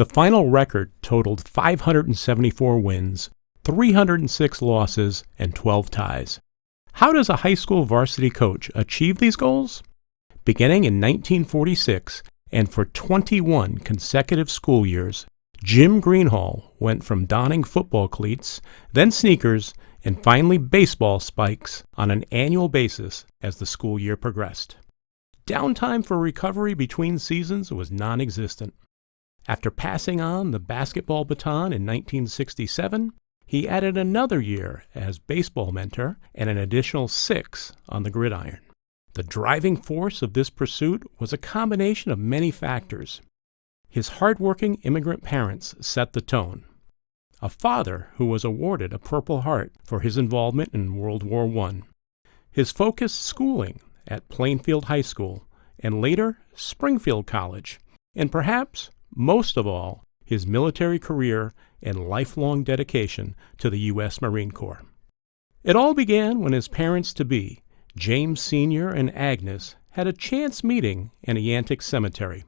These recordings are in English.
The final record totaled 574 wins, 306 losses, and 12 ties. How does a high school varsity coach achieve these goals? Beginning in 1946 and for 21 consecutive school years, Jim Greenhalgh went from donning football cleats, then sneakers, and finally baseball spikes on an annual basis as the school year progressed. Downtime for recovery between seasons was non-existent. After passing on the basketball baton in 1967, he added another year as baseball mentor and an additional 6 on the gridiron. The driving force of this pursuit was a combination of many factors. His hard-working immigrant parents set the tone. A father who was awarded a Purple Heart for his involvement in World War I. His focused schooling at Plainfield High School and later Springfield College, and perhaps, most of all, his military career and lifelong dedication to the U.S. Marine Corps. It all began when his parents-to-be, James Sr. and Agnes, had a chance meeting in a Yantic cemetery.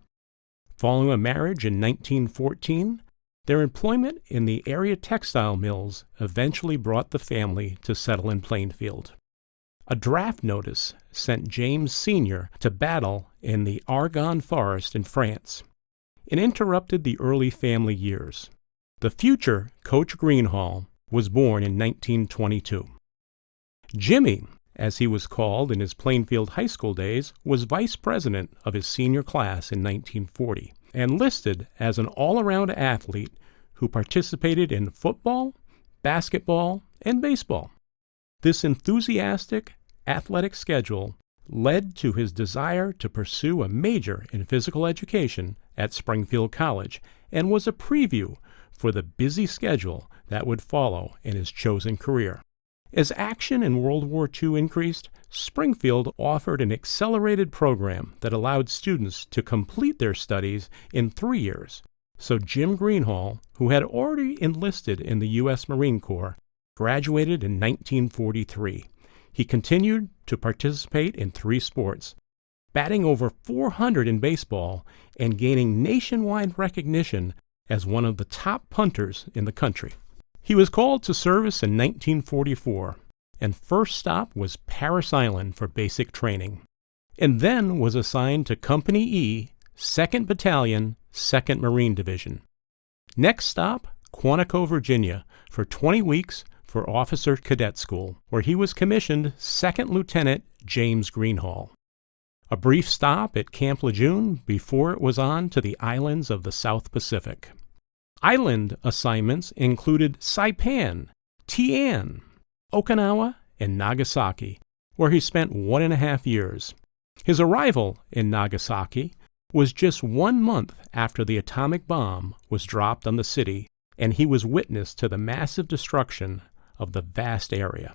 Following a marriage in 1914, their employment in the area textile mills eventually brought the family to settle in Plainfield. A draft notice sent James Sr. to battle in the Argonne Forest in France. It interrupted the early family years. The future Coach Greenhalgh was born in 1922. Jimmy, as he was called in his Plainfield High School days, was vice president of his senior class in 1940 and listed as an all-around athlete who participated in football, basketball, and baseball. This enthusiastic athletic schedule led to his desire to pursue a major in physical education at Springfield College and was a preview for the busy schedule that would follow in his chosen career. As action in World War II increased, Springfield offered an accelerated program that allowed students to complete their studies in 3 years. So Jim Greenhalgh, who had already enlisted in the U.S. Marine Corps, graduated in 1943. He continued to participate in 3 sports, batting over .400 in baseball and gaining nationwide recognition as one of the top punters in the country. He was called to service in 1944, and first stop was Parris Island for basic training, and then was assigned to Company E, 2nd Battalion, 2nd Marine Division. Next stop, Quantico, Virginia, for 20 weeks for Officer Cadet School, where he was commissioned 2nd Lieutenant James Greenhalgh. A brief stop at Camp Lejeune before it was on to the islands of the South Pacific. Island assignments included Saipan, Taiwan, Okinawa, and Nagasaki, where he spent 1.5 years. His arrival in Nagasaki was just 1 month after the atomic bomb was dropped on the city, and he was witness to the massive destruction of the vast area.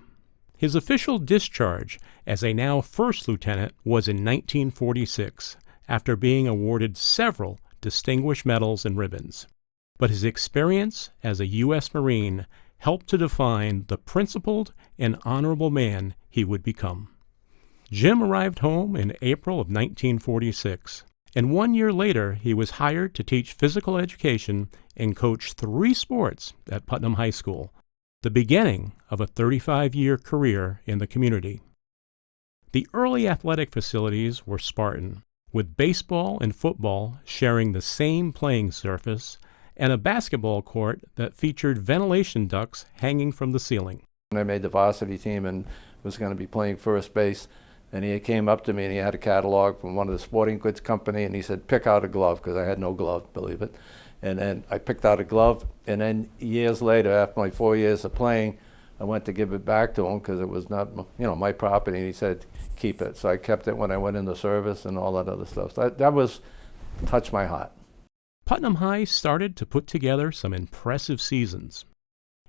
His official discharge as a now first lieutenant was in 1946, after being awarded several distinguished medals and ribbons. But his experience as a U.S. Marine helped to define the principled and honorable man he would become. Jim arrived home in April of 1946, and 1 year later he was hired to teach physical education and coach 3 sports at Putnam High School, the beginning of a 35-year career in the community. The early athletic facilities were Spartan, with baseball and football sharing the same playing surface, and a basketball court that featured ventilation ducts hanging from the ceiling. I made the varsity team and was going to be playing first base, and he came up to me and he had a catalog from one of the sporting goods company, and he said, pick out a glove, because I had no glove, believe it. And then I picked out a glove, and then years later, after my 4 years of playing, I went to give it back to him because it was not, my property, and he said, keep it. So I kept it when I went into service and all that other stuff. So that was touched my heart. Putnam High started to put together some impressive seasons.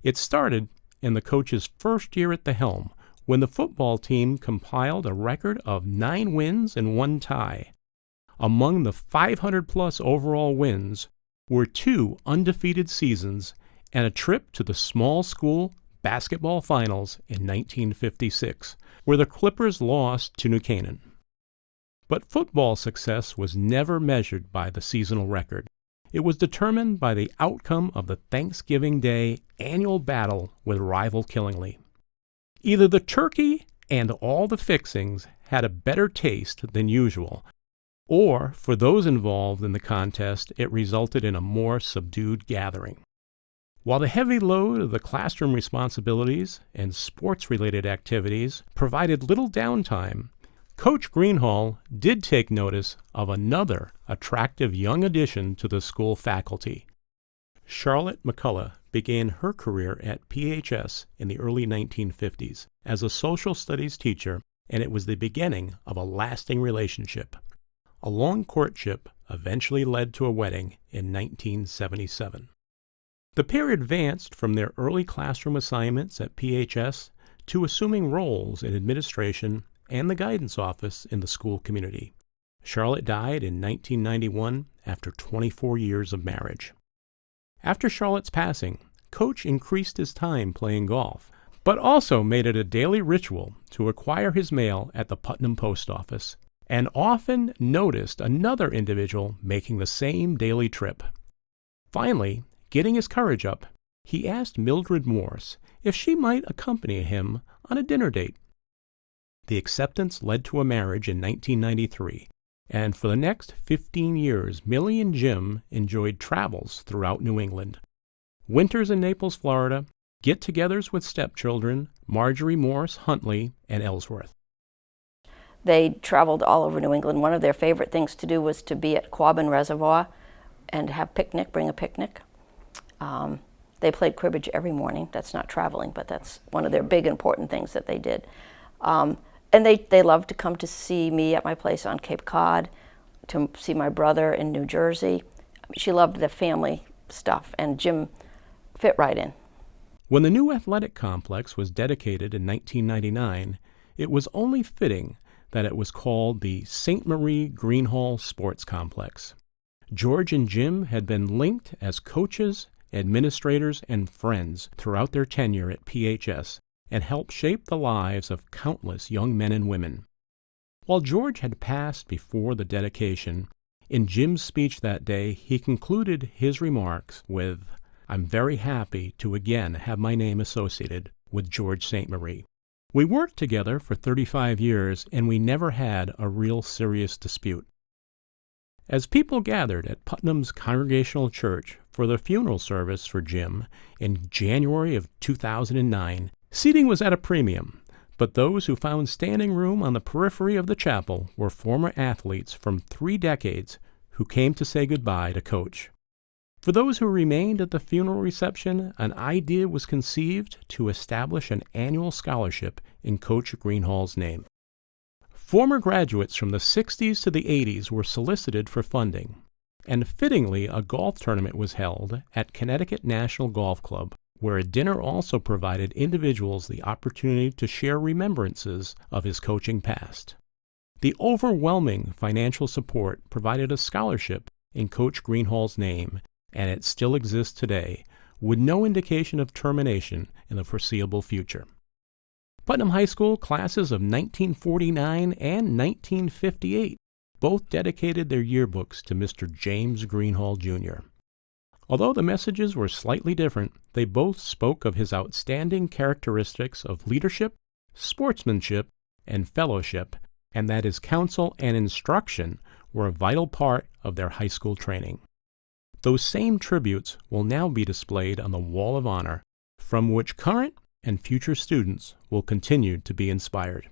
It started in the coach's first year at the helm, when the football team compiled a record of 9 wins and 1 tie. Among the 500-plus overall wins were 2 undefeated seasons and a trip to the small school basketball finals in 1956, where the Clippers lost to New Canaan. But football success was never measured by the seasonal record. It was determined by the outcome of the Thanksgiving Day annual battle with rival Killingly. Either the turkey and all the fixings had a better taste than usual, or for those involved in the contest, it resulted in a more subdued gathering. While the heavy load of the classroom responsibilities and sports-related activities provided little downtime, Coach Greenhalgh did take notice of another attractive young addition to the school faculty. Charlotte McCullough began her career at PHS in the early 1950s as a social studies teacher, and it was the beginning of a lasting relationship. A long courtship eventually led to a wedding in 1977. The pair advanced from their early classroom assignments at PHS to assuming roles in administration and the guidance office in the school community. Charlotte died in 1991 after 24 years of marriage. After Charlotte's passing, Coach increased his time playing golf, but also made it a daily ritual to acquire his mail at the Putnam post office, and often noticed another individual making the same daily trip. Finally, getting his courage up, he asked Mildred Morse if she might accompany him on a dinner date. The acceptance led to a marriage in 1993, and for the next 15 years, Millie and Jim enjoyed travels throughout New England. Winters in Naples, Florida, get-togethers with stepchildren, Marjorie Morse Huntley, and Ellsworth. They traveled all over New England. One of their favorite things to do was to be at Quabbin Reservoir and have bring a picnic. They played cribbage every morning. That's not traveling, but that's one of their big important things that they did. And they loved to come to see me at my place on Cape Cod, to see my brother in New Jersey. She loved the family stuff, and Jim fit right in. When the new athletic complex was dedicated in 1999, it was only fitting that it was called the St. Marie Greenhalgh Sports Complex. George and Jim had been linked as coaches, administrators, and friends throughout their tenure at PHS, and helped shape the lives of countless young men and women. While George had passed before the dedication, in Jim's speech that day, he concluded his remarks with, "I'm very happy to again have my name associated with George St. Marie. We worked together for 35 years, and we never had a real serious dispute." As people gathered at Putnam's Congregational Church for the funeral service for Jim in January of 2009, seating was at a premium, but those who found standing room on the periphery of the chapel were former athletes from 3 decades who came to say goodbye to Coach. For those who remained at the funeral reception, an idea was conceived to establish an annual scholarship in Coach Greenhalgh's name. Former graduates from the 60s to the 80s were solicited for funding, and fittingly a golf tournament was held at Connecticut National Golf Club, where a dinner also provided individuals the opportunity to share remembrances of his coaching past. The overwhelming financial support provided a scholarship in Coach Greenhalgh's name, and it still exists today, with no indication of termination in the foreseeable future. Putnam High School classes of 1949 and 1958 both dedicated their yearbooks to Mr. James Greenhalgh, Jr. Although the messages were slightly different, they both spoke of his outstanding characteristics of leadership, sportsmanship, and fellowship, and that his counsel and instruction were a vital part of their high school training. Those same tributes will now be displayed on the Wall of Honor, from which current and future students will continue to be inspired.